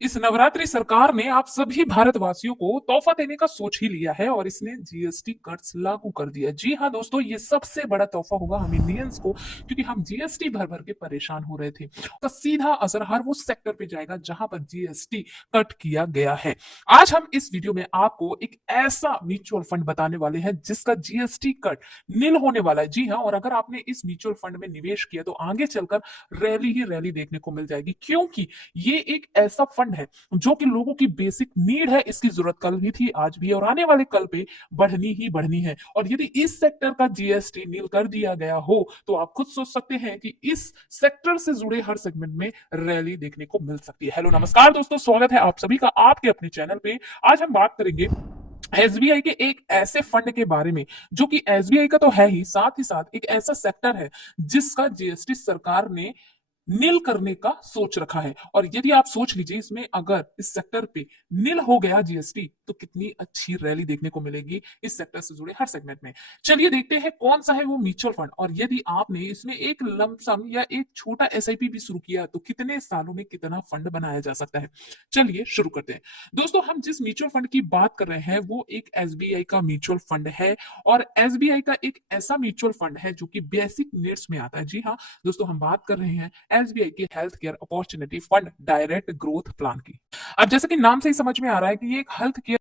इस नवरात्रि सरकार ने आप सभी भारतवासियों को तोहफा देने का सोच ही लिया है और इसने जीएसटी कट्स लागू कर दिया। जी हाँ दोस्तों, ये सबसे बड़ा तोहफा होगा हम इंडियंस को, क्योंकि हम जीएसटी भर भर के परेशान हो रहे थे। तो सीधा असर हर वो सेक्टर पे जाएगा जहां पर जीएसटी कट किया गया है। आज हम इस वीडियो में आपको एक ऐसा म्यूचुअल फंड बताने वाले हैं जिसका जीएसटी कट नील होने वाला है। जी हाँ, और अगर आपने इस म्यूचुअल फंड में निवेश किया तो आगे चलकर रैली ही रैली देखने को मिल जाएगी, क्योंकि ये एक ऐसा फंड है जो कि लोगों की बेसिक नीड है। इसकी जरूरत कल भी थी, आज भी, और आने वाले कल पे बढ़नी ही बढ़नी है। और यदि इस सेक्टर का जीएसटी नील कर दिया गया हो तो आप खुद सोच सकते हैं कि इस सेक्टर से जुड़े हर सेगमेंट में रैली देखने को मिल सकती है। हेलो नमस्कार दोस्तों, स्वागत है आप सभी का आपके अपने चैनल पे। आज हम बात करेंगे एसबीआई के एक ऐसे फंड के बारे में जो कि एसबीआई का तो है ही साथ एक ऐसा सेक्टर है जिसका जीएसटी सरकार ने नील करने का सोच रखा है। और यदि आप सोच लीजिए, इसमें अगर इस सेक्टर पे नील हो गया जीएसटी तो कितनी अच्छी रैली देखने को मिलेगी इस सेक्टर से जुड़े हर सेगमेंट में। चलिए देखते हैं कौन सा है वो म्यूचुअल फंड, और यदि आपने इसमें एक लमसम या एक छोटा एसआईपी भी शुरू किया तो कितने सालों में कितना फंड बनाया जा सकता है। चलिए शुरू करते हैं। दोस्तों, हम जिस म्यूचुअल फंड की बात कर रहे हैं वो एक एसबीआई का म्यूचुअल फंड है, और एसबीआई का एक ऐसा म्यूचुअल फंड है जो कि बेसिक नीड्स में आता है। जी हाँ दोस्तों, हम बात कर रहे हैं एसबीआई की health care opportunity fund direct growth plan की। अब जैसे कि नाम से ही समझ में आ रहा है कि ये एक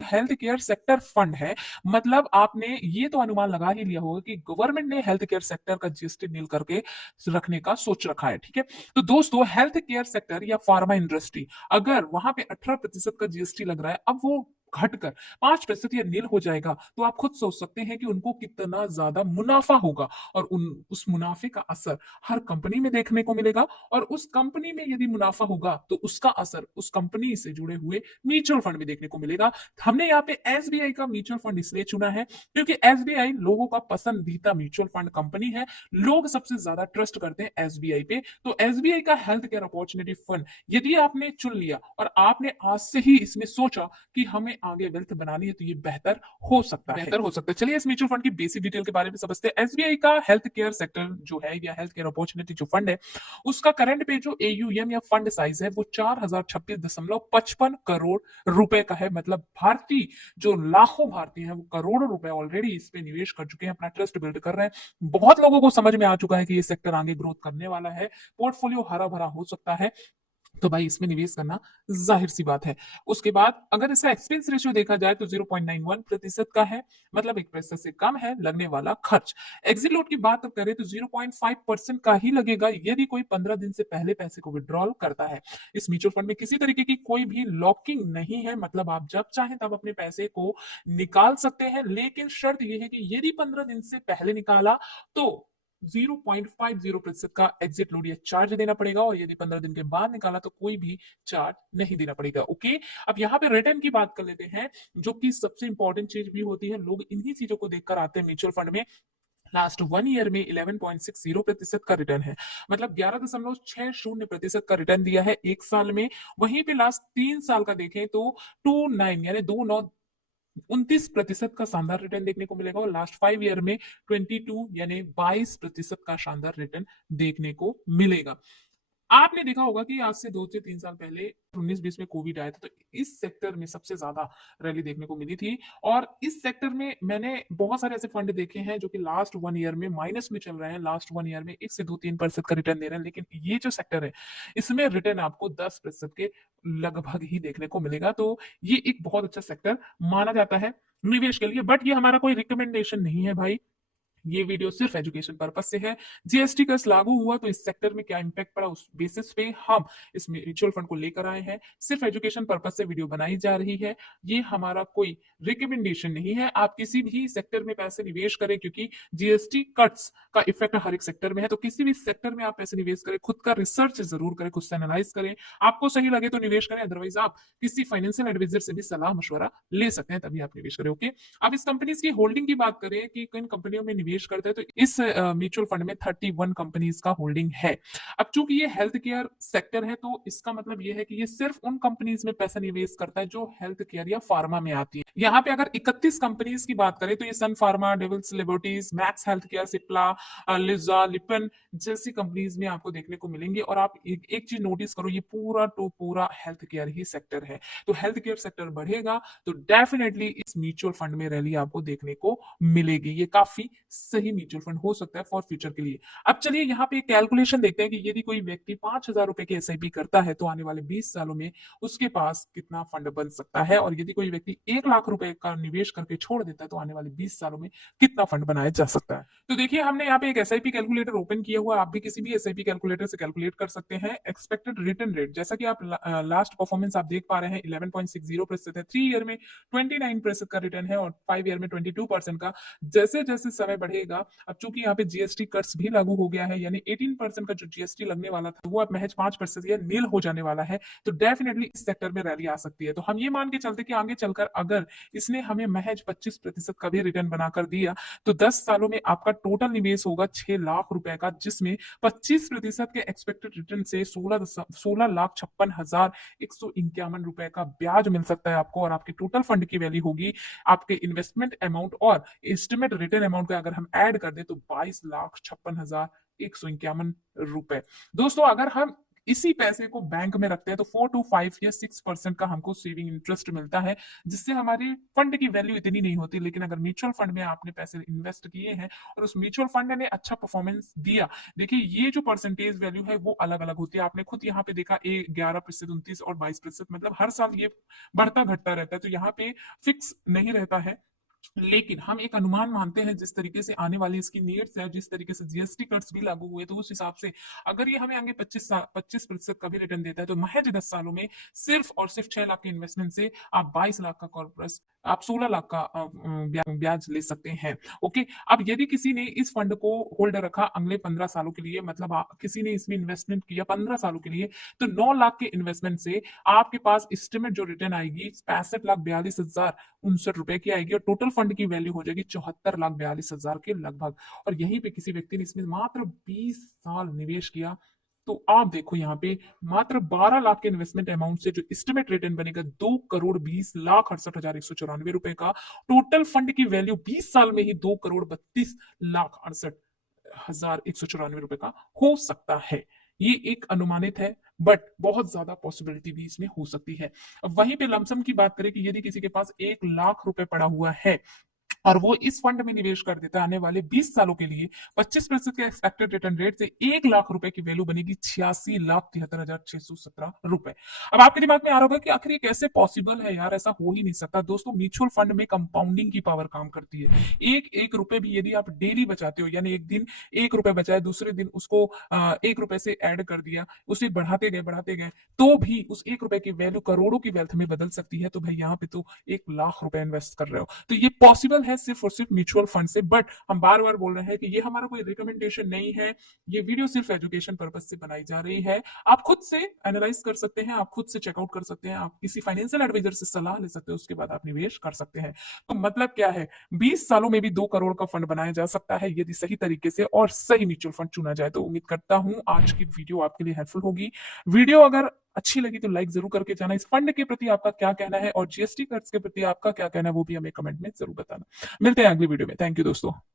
हेल्थ केयर सेक्टर फंड है। मतलब आपने ये तो अनुमान लगा ही लिया होगा कि गवर्नमेंट ने हेल्थ केयर सेक्टर का जीएसटी नील करके रखने का सोच रखा है। ठीक है, तो दोस्तों हेल्थ केयर सेक्टर या फार्मा इंडस्ट्री, अगर वहां पे 18% का जीएसटी लग रहा है, अब वो घटकर 5% या नील हो जाएगा तो आप खुद सोच सकते हैं कि उनको कितना ज्यादा मुनाफा होगा। और उस मुनाफे का असर हर कंपनी में देखने को मिलेगा, और उस कंपनी में यदि मुनाफा होगा तो उसका असर उस कंपनी से जुड़े हुए म्यूचुअल फंड में देखने को मिलेगा। हमने यहाँ पे एसबीआई का म्यूचुअल फंड इसलिए चुना है क्योंकि एसबीआई लोगों का पसंदीदा म्यूचुअल फंड कंपनी है। लोग सबसे ज्यादा ट्रस्ट करते हैं एसबीआई पे। तो एसबीआई का हेल्थ केयर अपॉर्चुनिटी फंड यदि आपने चुन लिया और आपने आज से ही इसमें सोचा कि हमें आगे वेल्थ बनानी है तो ये बेहतर हो सकता है। चलिए इस म्यूचुअल फंड की बेसिक डिटेल के बारे में समझते हैं। एसबीआई का हेल्थ केयर सेक्टर जो है या हेल्थ केयर अपॉर्चुनिटी जो फंड है, उसका करंट पे जो एयूएम या फंड साइज है वो 4026.55 करोड़ रुपए का है। मतलब भारतीय जो लाखों भारतीय हैं वो करोड़ों रुपए ऑलरेडी इस पे निवेश कर चुके हैं, अपना ट्रस्ट बिल्ड कर रहे हैं। बहुत लोगों को समझ में आ चुका है कि ये सेक्टर आगे ग्रोथ करने वाला है, पोर्टफोलियो हरा भरा हो सकता है, तो भाई इसमें निवेश करना जाहिर सी बात है। उसके बाद अगर इसका एक्सपेंस रेशियो देखा जाए तो 0.91% का है। मतलब 1% से कम है लगने वाला खर्च। एग्जिट लोड की बात करें तो 0.5% का ही लगेगा यदि कोई 15 दिन से पहले पैसे को विड्रॉल करता है। इस म्यूचुअल फंड में किसी तरीके की कोई भी लॉकिंग नहीं है, मतलब आप जब चाहें तब अपने पैसे को निकाल सकते हैं, लेकिन शर्त यह है कि यदि 15 दिन से पहले निकाला तो 0.50% का एग्जिट लोड या चार्ज देना पड़ेगा, और यदि 15 दिन के बाद निकाला तो कोई भी चार्ज नहीं देना पड़ेगा। ओके, अब यहाँ पे रिटर्न की बात कर लेते हैं, जो कि सबसे इंपॉर्टेंट चीज भी होती है। लोग इन्हीं चीजों को देखकर आते हैं म्यूचुअल फंड में। लास्ट 1 ईयर में 11.60% का रिटर्न है। मतलब 11.60% का रिटर्न दिया है एक साल में। वहीं पे लास्ट 3 साल का देखें तो 29 यानी 29% का शानदार रिटर्न देखने को मिलेगा, और लास्ट 5 ईयर में 22 यानी 22% का शानदार रिटर्न देखने को मिलेगा। आपने देखा होगा कि आज से 2 से 3 साल पहले 19-20 में कोविड आया था, तो इस सेक्टर में सबसे ज्यादा रैली देखने को मिली थी। और इस सेक्टर में मैंने बहुत सारे ऐसे फंड देखे हैं जो कि लास्ट 1 ईयर में माइनस में चल रहे हैं, लास्ट 1 ईयर में 1 से 2-3% का रिटर्न दे रहे हैं, लेकिन ये जो सेक्टर है इसमें रिटर्न आपको 10% के लगभग ही देखने को मिलेगा। तो ये एक बहुत अच्छा सेक्टर माना जाता है निवेश के लिए, बट ये हमारा कोई रिकमेंडेशन नहीं है भाई। ये वीडियो सिर्फ एजुकेशन पर्पज से है। जीएसटी का लागू हुआ तो इस सेक्टर में क्या इंपैक्ट पड़ा उस बेसिस पे हम इस म्यूचुअल फंड को लेकर आए हैं। सिर्फ एजुकेशन पर्पज से वीडियो बनाई जा रही है, ये हमारा कोई रिकमेंडेशन नहीं है। आप किसी भी सेक्टर में पैसे निवेश करें, क्योंकि जीएसटी कट्स का इफेक्ट हर एक सेक्टर में है, तो किसी भी सेक्टर में आप पैसे निवेश करें, खुद का रिसर्च जरूर करें, खुद से एनालाइज करें, आपको सही लगे तो निवेश करें, अदरवाइज आप किसी फाइनेंशियल एडवाइजर से भी सलाह मशवरा ले सकते हैं, तभी आप निवेश करें। ओके, अब इस कंपनीज की होल्डिंग की बात करें कि किन कंपनियों में निवेश निवेश करते हैं तो इस म्यूचुअल फंड में 31 कंपनीज का होल्डिंग है। अब चूंकि ये हेल्थ केयर सेक्टर है तो इसका मतलब ये है कि ये सिर्फ उन कंपनीज में पैसा निवेश करता है जो हेल्थ केयर या फार्मा में आती है। यहाँ पे अगर 31 कंपनीज की बात करें तो ये Sun Pharma, Divi's laboratories, Max health care, Cipla, लिजा, लिपन जैसी कंपनीज में आपको देखने को मिलेंगे। और आप एक चीज नोटिस करो, ये पूरा तो पूरा हेल्थ केयर ही सेक्टर है। तो हेल्थ केयर सेक्टर बढ़ेगा तो डेफिनेटली इस म्यूचुअल फंड में रैली आपको देखने को मिलेगी। ये काफी सही म्यूचुअल फंड हो सकता है फॉर फ्यूचर के लिए। अब चलिए यहाँ पे कैलकुलेशन देखते हैं कि यदि कोई व्यक्ति 5,000 रुपए की एसआईपी करता है तो आने वाले 20 सालों में उसके पास कितना फंड बन सकता है, और यदि कोई व्यक्ति 1 लाख रुपए का निवेश करके छोड़ देता है तो आने वाले 20 सालों में कितना फंड बनाया जा सकता है। तो देखिए हमने यहाँ पे एक एसआईपी कैलकुलेटर ओपन किया हुआ, आप भी किसी भी एसआईपी कैलकुलेटर से कैलकुलेट कर सकते हैं एक्सपेक्टेड रिटर्न रेट। जैसा कि आप लास्ट परफॉर्मेंस आप देख पा रहे हैं 11.60% है, 3 ईयर में 29% का रिटर्न है और 5 ईयर में 22% का। जैसे जैसे समय बढ़ेगा, अब चूंकि यहाँ पे जीएसटी कट्स भी लागू हो गया है, यानी 18% का जो जीएसटी लगने वाला था वो अब महज 5% या नील हो जाने वाला है, तो डेफिनेटली इस सेक्टर में रैली आ सकती है। तो हम ये मान के चलते कि आगे चलकर अगर इसने हमें महज 25% का भी रिटर्न बनाकर दिया तो 10 सालों में आपका टोटल निवेश होगा 6 लाख रुपए का, जिसमें 25% के एक्सपेक्टेड रिटर्न से 16,56,151 रुपए का ब्याज मिल सकता है आपको, और आपके टोटल फंड की वैल्यू होगी आपके इन्वेस्टमेंट अमाउंट और एस्टिमेट रिटर्न अमाउंट का अगर हम ऐड कर दे तो 22,56,151 रुपए। दोस्तों अगर हम इसी पैसे को बैंक में रखते हैं तो 4 to 5 या 6% का हमको सेविंग इंटरेस्ट मिलता है, जिससे हमारे फंड की वैल्यू इतनी नहीं होती। लेकिन अगर म्यूचुअल फंड में आपने पैसे इन्वेस्ट किए हैं और उस म्यूचुअल फंड ने अच्छा परफॉर्मेंस दिया, देखिए ये जो परसेंटेज वैल्यू है वो अलग अलग होती है। आपने खुद यहाँ पे देखा 11%, 29 और 22%, मतलब हर साल ये बढ़ता घटता रहता है, तो यहाँ पे फिक्स नहीं रहता है। लेकिन हम एक अनुमान मानते हैं जिस तरीके से आने वाली इसकी नीड्स है, जिस तरीके से जीएसटी कट्स भी लागू हुए, तो उस हिसाब से अगर ये हमें आगे 25% का भी रिटर्न देता है तो महज 10 सालों में सिर्फ और सिर्फ 6 लाख के इन्वेस्टमेंट से आप 22 लाख का कॉर्पोरेट, आप 16 लाख का ब्याज ले सकते हैं। ओके, अब यदि किसी ने इस फंड को होल्ड रखा अगले 15 सालों के लिए, मतलब किसी ने इसमें इन्वेस्टमेंट किया 15 सालों के लिए, तो 9 लाख के इन्वेस्टमेंट से आपके पास एस्टिमेट जो रिटर्न आएगी 65,42,059 रुपए की आएगी, और टोटल फंड की वैल्यू हो जाएगी 74,42,000 के लगभग। और यहीं पे किसी व्यक्ति ने इसमें मात्र 20 साल निवेश किया, तो आप देखो यहाँ पे मात्र 12 लाख के इन्वेस्टमेंट अमाउंट से जो एस्टिमेट रिटर्न बनेगा 2,20,68,194 रुपए का, टोटल फंड की वैल्यू 20 साल में ही 2,32,68,194 रुपए का हो सकता है। ये एक अनुमानित है, बट बहुत ज्यादा पॉसिबिलिटी भी इसमें हो सकती है। अब वहीं पे लमसम की बात करें कि यदि किसी के पास 1 लाख रुपए पड़ा हुआ है और वो इस फंड में निवेश कर देता है आने वाले 20 सालों के लिए, 25% के एक्सपेक्टेड रिटर्न रेट से 1 लाख रुपए की वैल्यू बनेगी 86,73,617 रुपए। अब आपके दिमाग में आ रहा होगा कि आखिर ये कैसे पॉसिबल है यार, ऐसा हो ही नहीं सकता। दोस्तों म्यूचुअल फंड में कंपाउंडिंग की पावर काम करती है। एक एक रुपए भी यदि आप डेली बचाते हो, यानी एक दिन 1 रुपए बचाए, दूसरे दिन उसको 1 रुपए से ऐड कर दिया, उसे बढ़ाते गए तो भी उस 1 रुपए की वैल्यू करोड़ों की वेल्थ में बदल सकती है। तो भाई यहाँ पे तो 1 लाख रुपए इन्वेस्ट कर रहे हो, तो ये पॉसिबल है सिर्फ और सिर्फ म्यूचुअल फंड से। बट हम बार बार बोल रहे हैं कि ये हमारा कोई रिकमेंडेशन नहीं है, ये वीडियो सिर्फ एजुकेशन पर्पज से बनाई जा रही है। आप खुद से एनालाइज कर सकते हैं, आप खुद से चेकआउट कर सकते हैं, आप किसी फाइनेंशियल एडवाइजर से सलाह ले सकते हैं, उसके बाद आप निवेश कर सकते हैं। तो मतलब क्या है, 20 सालों में भी 2 करोड़ का फंड बनाया जा सकता है यदि सही तरीके से और सही म्यूचुअल फंड चुना जाए। तो उम्मीद करता हूं आज की वीडियो आपके लिए हेल्पफुल होगी। वीडियो अगर अच्छी लगी तो लाइक जरूर करके जाना। इस फंड के प्रति आपका क्या कहना है और जीएसटी कट्स के प्रति आपका क्या कहना है वो भी हमें कमेंट में जरूर बताना। मिलते हैं अगली वीडियो में। थैंक यू दोस्तों।